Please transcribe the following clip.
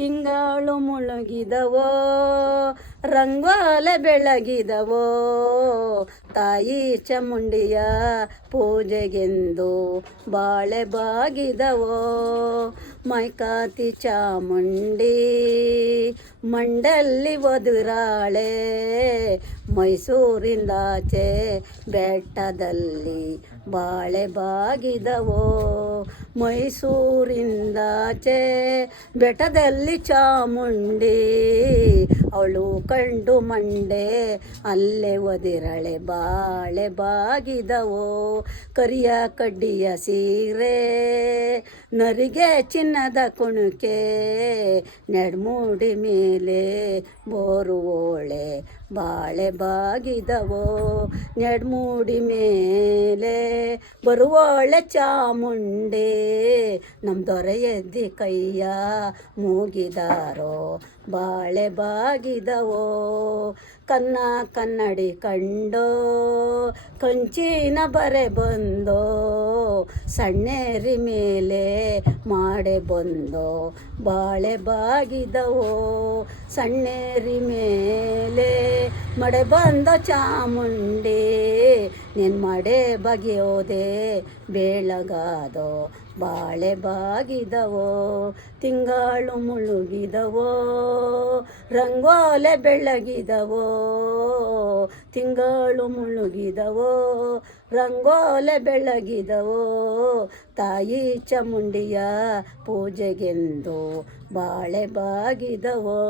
ತಿಂಗಳು ಮುಳುಗಿದವೋ ರಂಗೋಲೆ ಬೆಳಗಿದವೋ ತಾಯಿ ಚಾಮುಂಡಿಯ ಪೂಜೆಗೆಂದು ಬಾಳೆ ಬಾಗಿದವೋ ಮೈಕಾತಿ ಚಾಮುಂಡಿ ಮಂಡಲ್ಲಿ ಒದುರಾಳೆ ಮೈಸೂರಿಂದಾಚೆ ಬೆಟ್ಟದಲ್ಲಿ ಬಾಳೆ ಬಾಗಿದವೋ ಮೈಸೂರಿಂದಾಚೆ ಬೆಟ್ಟದಲ್ಲಿ ಚಾಮುಂಡಿ ಅವಳು ಕಂಡು ಮಂಡೆ ಅಲ್ಲೇ ಒದಿರಳೆ ಬಾಳೆ ಬಾಗಿದವೋ ಕರಿಯ ಕಡ್ಡಿಯ ಸೀರೆ ನರಿಗೆ ಚಿನ್ನದ ಕುಣುಕೆ ನೆಡ್ಮೂಡಿ ಮೇಲೆ ಬೋರುವೋಳೆ ಬಾಳೆ ಬಾಗಿದವೋ ನೆಡ್ಮೂಡಿ ಮೇಲೆ ಬರುವೋಳೆ ಚಾಮುಂಡೆ ನಮ್ಮ ದೊರೆಯದ್ದಿ ಕೈಯ ಮೂಗಿದಾರೋ ಬಾಳೆ ಬಾಗಿದವೋ ಕನ್ನಡಿ ಕಂಡೋ ಕಂಚಿನ ಬರೆ ಬಂದೋ ಸಣ್ಣೇರಿ ಮೇಲೆ ಮಾಡೆ ಬಂದೋ ಬಾಳೆ ಬಾಗಿದವೋ ಸಣ್ಣೇರಿ ಮೇಲೆ ಮಡೆ ಬಂದೋ ಚಾಮುಂಡಿ ನಿನ್ನ ಮಡೆ ಬಗೆಯೋದೆ ಬೆಳಗಾದೋ ಬಾಳೆ ಬಾಗಿದವೋ ತಿಂಗಳು ಮುಳುಗಿದವೋ ರಂಗೋಲೆ ಬೆಳಗಿದವೋ ತಿಂಗಳು ಮುಳುಗಿದವೋ ರಂಗೋಲೆ ಬೆಳಗಿದವೋ ತಾಯಿ ಚಾಮುಂಡಿಯ ಪೂಜೆಗೆಂದು ಬಾಳೆ ಬಾಗಿದವೋ.